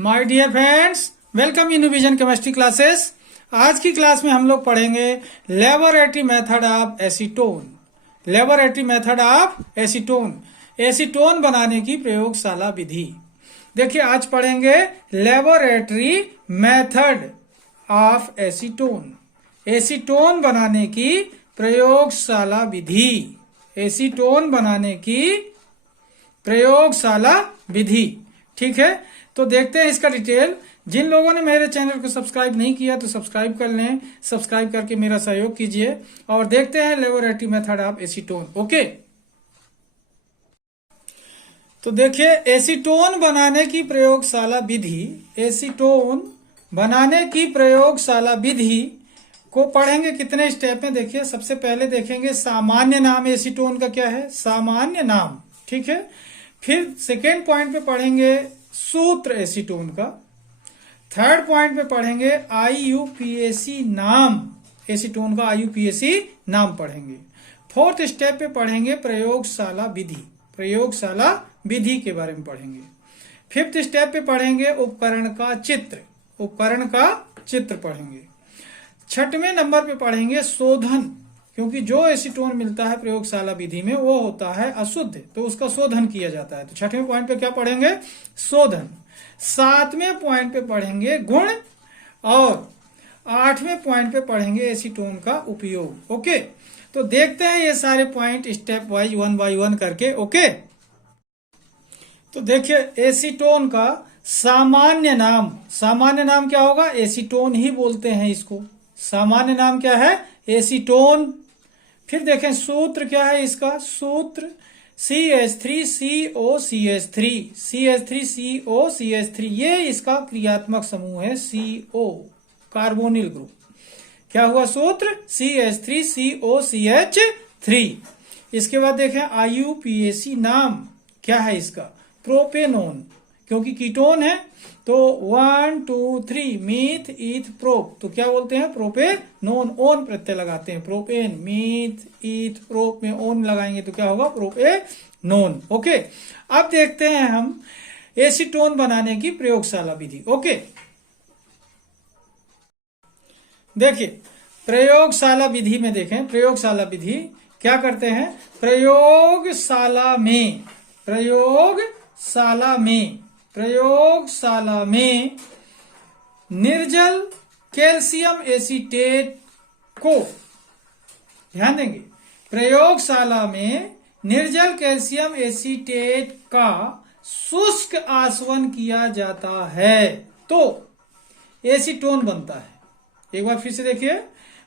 My dear friends, welcome in Vision chemistry classes. आज की class में हम लोग पढ़ेंगे laboratory method of acetone. Laboratory method of acetone, acetone बनाने की प्रयोगशाला विधि। देखिए, आज पढ़ेंगे laboratory method of acetone, acetone बनाने की प्रयोगशाला विधि। एसीटोन बनाने की प्रयोगशाला विधि, ठीक है। तो देखते हैं इसका डिटेल। जिन लोगों ने मेरे चैनल को सब्सक्राइब नहीं किया तो सब्सक्राइब कर लें, सब्सक्राइब करके मेरा सहयोग कीजिए और देखते हैं laboratory method of acetone. Okay, तो देखिए एसीटोन बनाने की प्रयोगशाला विधि। एसीटोन बनाने की प्रयोगशाला विधि को पढ़ेंगे कितने स्टेप में। देखिए, सबसे पहले देखेंगे सामान्य नाम एसीटोन का क्या है, सामान्य नाम, ठीक है। फिर सेकेंड पॉइंट पे पढ़ेंगे सूत्र एसीटोन का। थर्ड पॉइंट पे पढ़ेंगे आईयूपीएसी नाम, एसीटोन का आईयूपीएसी नाम पढ़ेंगे। फोर्थ स्टेप पे पढ़ेंगे प्रयोगशाला विधि, प्रयोगशाला विधि के बारे में पढ़ेंगे। फिफ्थ स्टेप पे पढ़ेंगे उपकरण का चित्र, उपकरण का चित्र पढ़ेंगे। छठवें नंबर पे पढ़ेंगे शोधन, क्योंकि जो एसीटोन मिलता है प्रयोगशाला विधि में वो होता है अशुद्ध, तो उसका शोधन किया जाता है। तो छठवें पॉइंट पे क्या पढ़ेंगे, शोधन। सातवें पॉइंट पे पढ़ेंगे गुण और आठवें पॉइंट पे पढ़ेंगे एसीटोन का उपयोग। ओके, तो देखते हैं ये सारे point step wise one by one करके। ओके, तो देखिए एसीटोन का सामान्य नाम, सामान्य नाम क्या होगा, एसीटोन ही बोलते हैं इसको। सामान्य नाम क्या है, एसीटोन। फिर देखें सूत्र क्या है इसका, सूत्र CH3COCH3, CH3COCH3, ये इसका क्रियात्मक समूह है CO, कार्बोनिल ग्रुप। क्या हुआ सूत्र, CH3COCH3। इसके बाद देखें आईयूपीएसी नाम क्या है इसका, प्रोपेनोन, क्योंकि कीटोन है तो 1 2 3 मीथ ईथ प्रोप, तो क्या बोलते हैं, प्रोपेनोन। ओन प्रत्यय लगाते हैं, प्रोपेन मीथ ईथ प्रोप में ओन लगाएंगे तो क्या होगा, प्रोपेनोन। ओके, अब देखते हैं हम एसीटोन बनाने की प्रयोगशाला विधि। ओके, देखिए प्रयोगशाला विधि में देखें, प्रयोगशाला विधि क्या करते हैं, प्रयोगशाला में, प्रयोगशाला में निर्जल कैल्शियम एसीटेट को, ध्यान देंगे, प्रयोगशाला में निर्जल कैल्शियम एसीटेट का शुष्क आसवन किया जाता है तो एसीटोन बनता है। एक बार फिर से देखिए,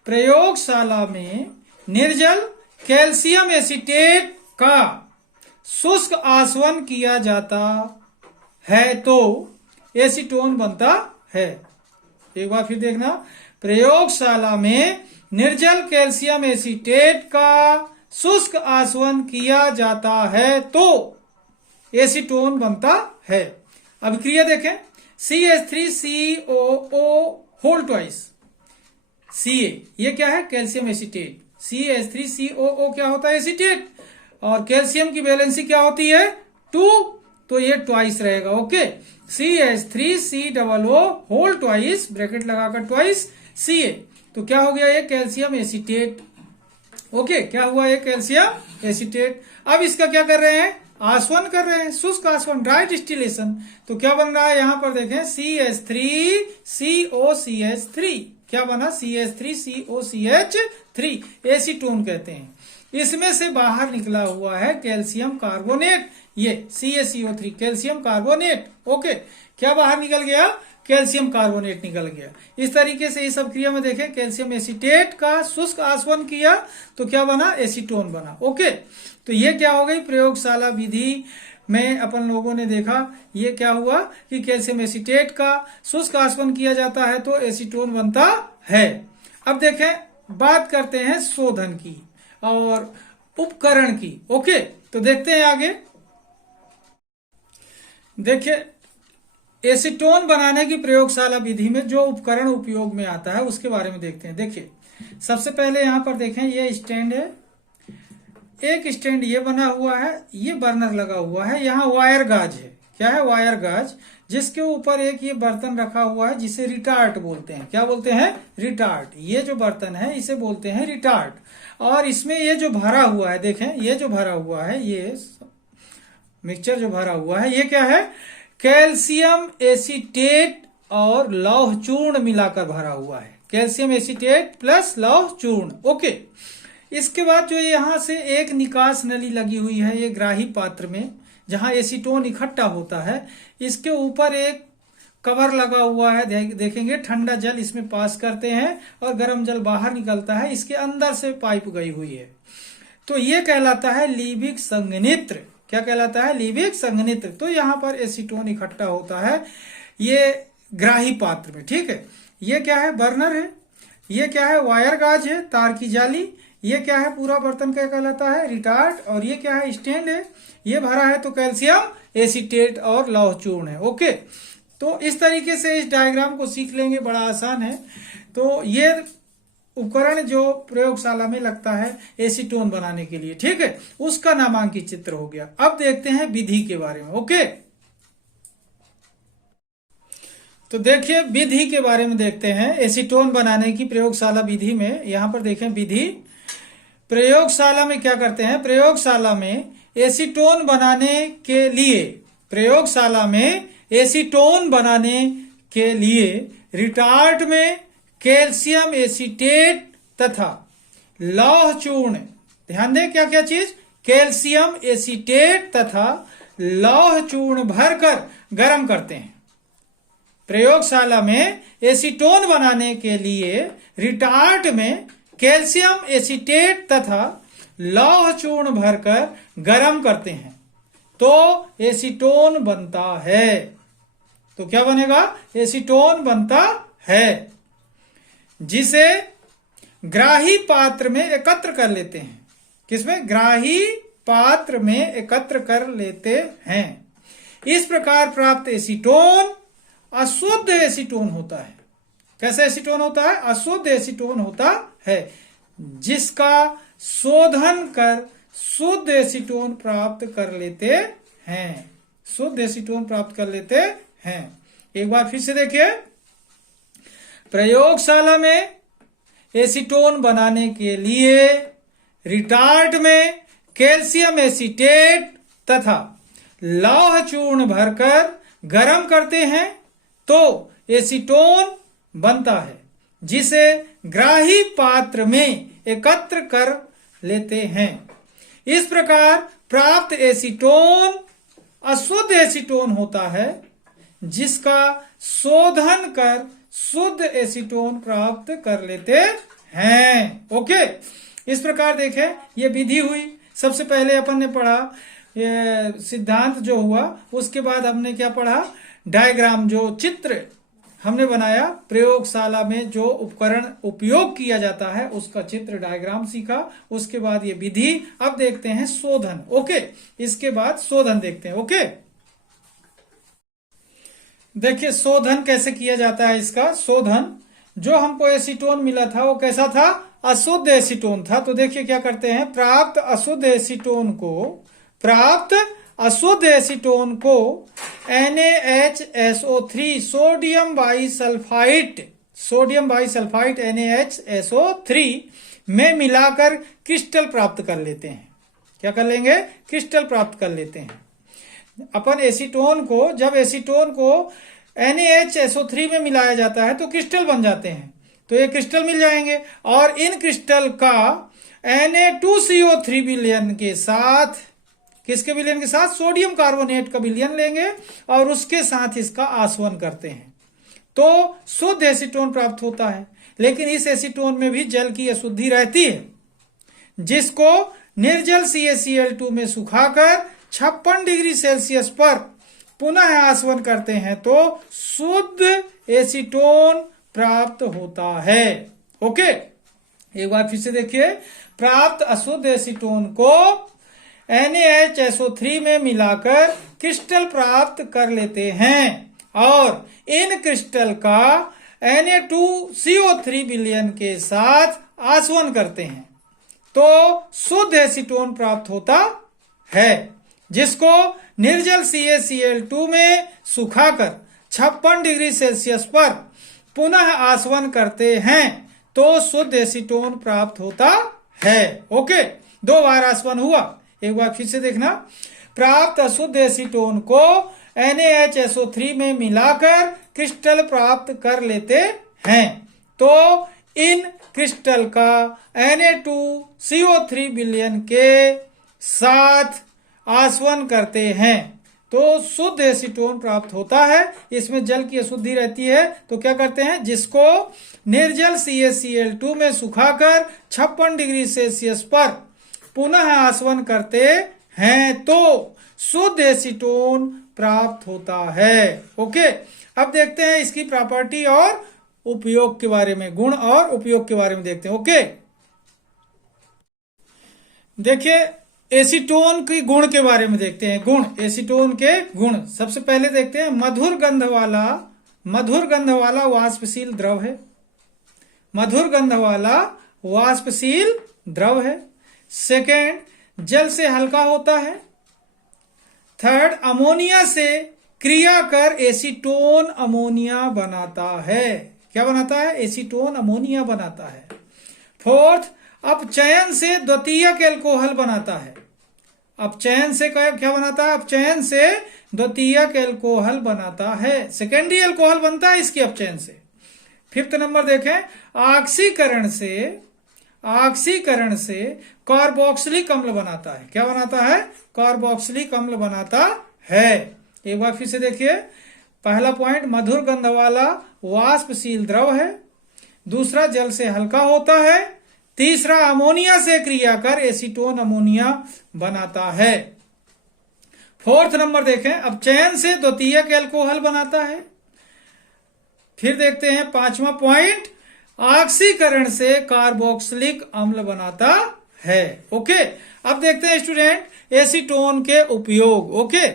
प्रयोगशाला में निर्जल कैल्शियम एसीटेट का शुष्क आसवन किया जाता है तो एसीटोन बनता है। एक बार फिर देखना, प्रयोगशाला में निर्जल कैल्शियम एसीटेट का शुष्क आसवन किया जाता है तो एसीटोन बनता है। अब क्रिया देखें, CH3COO होल ट्वाइस, Ca, ये क्या है, कैल्शियम एसीटेट। CH3COO क्या होता है, एसीटेट, और कैल्शियम की वैलेंसी क्या होती है, 2, तो ये ट्वाइस रहेगा। Okay, CH3COO whole twice, bracket लगाकर ट्वाइस Ca, तो क्या हो गया, ये कैल्शियम एसीटेट। ओके, क्या हुआ, ये कैल्शियम एसीटेट। अब इसका क्या कर रहे हैं, आसवन कर रहे हैं, शुष्क आसवन, ड्राई डिस्टिलेशन। तो क्या बन रहा है, यहां पर देखें CH3COCH3, क्या बना, CH3COCH3, एसीटोन कहते हैं। इसमें से बाहर निकला हुआ है कैल्शियम कार्बोनेट, ये CaCO3, कैल्शियम कार्बोनेट। ओके, क्या बाहर निकल गया, कैल्शियम कार्बोनेट निकल गया। इस तरीके से इस सब क्रिया में देखें, कैल्शियम एसीटेट का शुष्क आसवन किया तो क्या बना, एसीटोन बना। ओके, तो ये क्या हो गई, प्रयोगशाला विधि में अपन लोगों ने देखा ये क्या हुआ कि कैल्शियम एसीटेट का शुष्क आसवन किया जाता है तो एसीटोन बनता है। अब देखें, बात करते हैं शोधन की और उपकरण की। ओके, तो देखते हैं आगे। देखिए, एसीटोन बनाने की प्रयोगशाला विधि में जो उपकरण उपयोग में आता है उसके बारे में देखते हैं। देखिए, सबसे पहले यहां पर देखें, ये स्टैंड है, एक स्टैंड ये बना हुआ है, ये बर्नर लगा हुआ है, यहाँ वायर गाज है, क्या है, वायर गाज, जिसके ऊपर एक ये बर्तन रखा हुआ है जिसे रिटार्ट बोलते हैं। क्या बोलते हैं? रिटार्ट। ये जो बर्तन है इसे बोलते हैं रिटार्ट। और इसमें ये जो भरा हुआ है, देखें ये जो भरा हुआ है, ये मिक्सचर जो भरा हुआ है ये क्या है? कैल्शियम एसीटेट और लौह चूर्ण मिलाकर भरा हुआ है। कैल्शियम एसीटेट प्लस लौह चूर्ण। ओके। इसके बाद जो यहां से एक निकास नली लगी हुई है ये ग्राही पात्र में, जहां एसीटोन इकट्ठा होता है, इसके ऊपर एक कवर लगा हुआ है। देखेंगे ठंडा जल इसमें पास करते हैं और गर्म जल बाहर निकलता है, इसके अंदर से पाइप गई हुई है। तो ये कहलाता है लीबिक संघनित्र। क्या कहलाता है? लीबिक संघनित्र। तो यहाँ पर एसीटोन इकट्ठा होता है ये ग्राही पात्र में। ठीक है। ये क्या है? बर्नर है। ये क्या है? वायर गाज है, तार की जाली। ये क्या है? पूरा बर्तन क्या कहलाता है? रिटार्ट। और ये क्या है? स्टैंड है। ये भरा है तो कैल्शियम एसीटेट और लौह चूर्ण है। ओके। तो इस तरीके से इस डायग्राम को सीख लेंगे, बड़ा आसान है। तो ये उपकरण जो प्रयोगशाला में लगता है एसीटोन बनाने के लिए, ठीक है, उसका नामांकित चित्र हो गया। अब देखते हैं विधि के बारे में। ओके। तो देखिए विधि के बारे में देखते हैं। एसीटोन बनाने की प्रयोगशाला विधि में यहां पर देखें विधि। प्रयोगशाला में क्या करते हैं? प्रयोगशाला में एसीटोन बनाने के लिए, प्रयोगशाला में एसीटोन बनाने के लिए रिटार्ट में कैल्शियम एसीटेट तथा लौह चूर्ण, ध्यान दें क्या क्या चीज, कैल्शियम एसीटेट तथा लौह चूर्ण भरकर गर्म करते हैं। प्रयोगशाला में एसीटोन बनाने के लिए रिटार्ट में कैल्शियम एसीटेट तथा लौह चूर्ण भरकर गर्म करते हैं तो एसीटोन बनता है। तो क्या बनेगा? एसीटोन बनता है, जिसे ग्राही पात्र में एकत्र कर लेते हैं। किसमें? ग्राही पात्र में एकत्र कर लेते हैं। इस प्रकार प्राप्त एसीटोन अशुद्ध एसीटोन होता है। कैसे एसीटोन होता है? अशुद्ध एसीटोन होता है, जिसका शोधन कर शुद्ध एसीटोन प्राप्त कर लेते हैं। शुद्ध एसीटोन प्राप्त कर लेते हैं। एक बार फिर से देखिए। प्रयोगशाला में एसीटोन बनाने के लिए रिटार्ट में कैल्शियम एसीटेट तथा लौह चूर्ण भरकर गर्म करते हैं तो एसीटोन बनता है, जिसे ग्राही पात्र में एकत्र कर लेते हैं। इस प्रकार प्राप्त एसीटोन अशुद्ध एसीटोन होता है, जिसका शोधन कर शुद्ध एसीटोन प्राप्त कर लेते हैं। ओके। इस प्रकार देखें ये विधि हुई। सबसे पहले अपन ने पढ़ा ये सिद्धांत जो हुआ, उसके बाद हमने क्या पढ़ा? डायग्राम, जो चित्र हमने बनाया प्रयोगशाला में जो उपकरण उपयोग किया जाता है उसका चित्र डायग्राम सीखा। उसके बाद ये विधि। अब देखते हैं शोधन। ओके। इसके बाद शोधन देखते हैं। ओके। देखिए शोधन कैसे किया जाता है। इसका शोधन, जो हमको एसीटोन मिला था वो कैसा था? अशुद्ध एसीटोन था। तो देखिए क्या करते हैं, प्राप्त अशुद्ध एसीटोन को NaHSO3 सोडियम बाइसल्फाइड NaHSO3 में मिलाकर क्रिस्टल प्राप्त कर लेते हैं। क्या कर लेंगे? क्रिस्टल प्राप्त कर लेते हैं। अपन एसीटोन को, जब एसीटोन को NaHSO3 में मिलाया जाता है तो क्रिस्टल बन जाते हैं। तो ये क्रिस्टल मिल जाएंगे और इन क्रिस्टल का Na2CO3 विलयन के साथ, किसके विलयन के साथ? सोडियम कार्बोनेट का विलयन लेंगे और उसके साथ इसका आसवन करते हैं तो शुद्ध एसीटोन प्राप्त होता है। लेकिन इस एसीटोन में भी जल की अशुद्धि रहती है, जिसको निर्जल CaCl2 में सुखाकर 56 डिग्री सेल्सियस पर पुनः आसवन करते हैं तो शुद्ध एसीटोन प्राप्त होता है। ओके। एक बार फिर से देखिए। प्राप्त अशुद्ध एसीटोन को NaHSO3 में मिलाकर क्रिस्टल प्राप्त कर लेते हैं और इन क्रिस्टल का Na2CO3 विलयन के साथ आसवन करते हैं तो शुद्ध एसीटोन प्राप्त होता है, जिसको निर्जल CaCl2 में सुखाकर 56 डिग्री सेल्सियस पर पुनः आसवन करते हैं तो शुद्ध एसीटोन प्राप्त होता है। ओके, 2 बार आसवन हुआ, एक बार फिर से देखना। प्राप्त अशुद्ध एसीटोन को NaHSO3 में मिलाकर क्रिस्टल प्राप्त कर लेते हैं तो इन क्रिस्टल का Na2CO3 विलयन के साथ आसवन करते हैं तो शुद्ध एसीटोन प्राप्त होता है। इसमें जल की अशुद्धि रहती है तो क्या करते हैं, जिसको निर्जल CaCl2 में सुखाकर 56 डिग्री सेल्सियस पर पुनः आसवन करते हैं तो शुद्ध एसीटोन प्राप्त होता है। ओके, अब देखते हैं इसकी प्रॉपर्टी और उपयोग के बारे में, गुण और उपयोग के बारे में देखते हैं। ओके, देखिए एसीटोन के गुण के बारे में देखते हैं। गुण, एसीटोन के गुण, सबसे पहले देखते हैं मधुर गंध वाला वाष्पशील द्रव है। मधुर गंध वाला वाष्पशील द्रव है। सेकेंड, जल से हल्का होता है। थर्ड, अमोनिया से क्रिया कर एसीटोन अमोनिया बनाता है। क्या बनाता है, एसीटोन अमोनिया बनाता है। फोर्थ, अपचयन से द्वितीयक एल्कोहल बनाता है। अपचयन से क्या बनाता है, अपचयन से द्वितीयक एल्कोहल बनाता है। सेकेंडरी एल्कोहल बनता है इसकी अपचयन से। फिफ्थ नंबर देखें, ऑक्सीकरण से कार्बोक्सिलिक अम्ल बनाता है। क्या बनाता है, कार्बोक्सिलिक अम्ल बनाता है। एक बार फिर से देखिए, पहला पॉइंट मधुर गंध वाला वाष्पशील द्रव है। दूसरा, जल से हल्का होता है। तीसरा, अमोनिया से क्रिया कर एसीटोन अमोनिया बनाता है। फोर्थ नंबर देखें, अपचयन से द्वितीयक एल्कोहल बनाता है। फिर देखते हैं पांचवा पॉइंट, ऑक्सीकरण से कार्बोक्सिलिक अम्ल बनाता है। ओके, अब देखते हैं स्टूडेंट एसीटोन के उपयोग। ओके,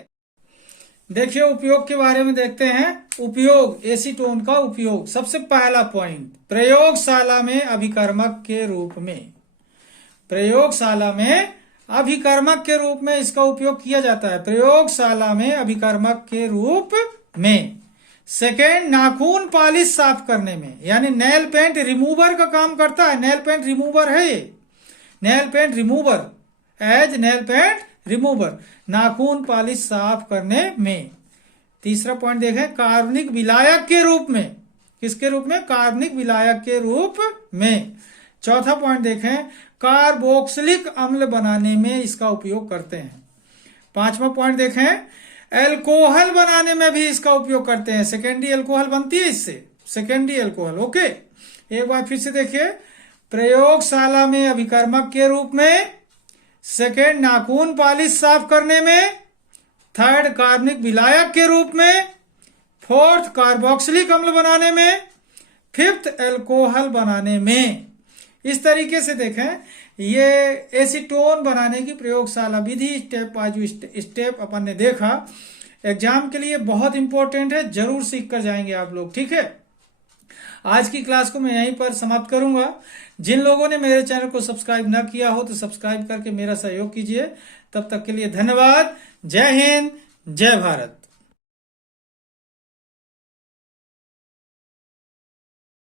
देखिए उपयोग के बारे में देखते हैं। उपयोग, एसीटोन का उपयोग। सबसे पहला पॉइंट, प्रयोगशाला में अभिकर्मक के रूप में। प्रयोगशाला में अभिकर्मक के रूप में इसका उपयोग किया जाता है। प्रयोगशाला में अभिकर्मक के रूप में। सेकेंड, नाखून पॉलिश साफ करने में, यानी नेल पेंट रिमूवर का काम करता है। नेल पेंट रिमूवर है ये, nail paint remover, as nail paint remover, नाखून पॉलिश साफ करने में। तीसरा पॉइंट देखें, कार्बनिक विलायक के रूप में। किसके रूप में, कार्बनिक विलायक के रूप में। चौथा पॉइंट देखें, कार्बोक्सिलिक अम्ल बनाने में इसका उपयोग करते हैं। पांचवा पॉइंट देखें, एल्कोहल बनाने में भी इसका उपयोग करते हैं। सेकेंडरी एल्कोहल बनती है इससे, सेकेंडरी एल्कोहल। ओके, एक बार फिर से देखिए, प्रयोगशाला में अभिकर्मक के रूप में। सेकेंड, नाखून पॉलिश साफ करने में। थर्ड, कार्बनिक विलायक के रूप में। फोर्थ, कार्बोक्सिलिक अम्ल बनाने में। फिफ्थ, एल्कोहल बनाने में। इस तरीके से देखें, ये एसीटोन बनाने की प्रयोगशाला विधि स्टेप बाय स्टेप अपन ने देखा। एग्जाम के लिए बहुत इंपॉर्टेंट है, जरूर सीख कर जाएंगे आप लोग। ठीक है, आज की क्लास को मैं यहीं पर समाप्त करूंगा। जिन लोगों ने मेरे चैनल को सब्सक्राइब न किया हो तो सब्सक्राइब करके मेरा सहयोग कीजिए। तब तक के लिए धन्यवाद। जय हिंद, जय भारत।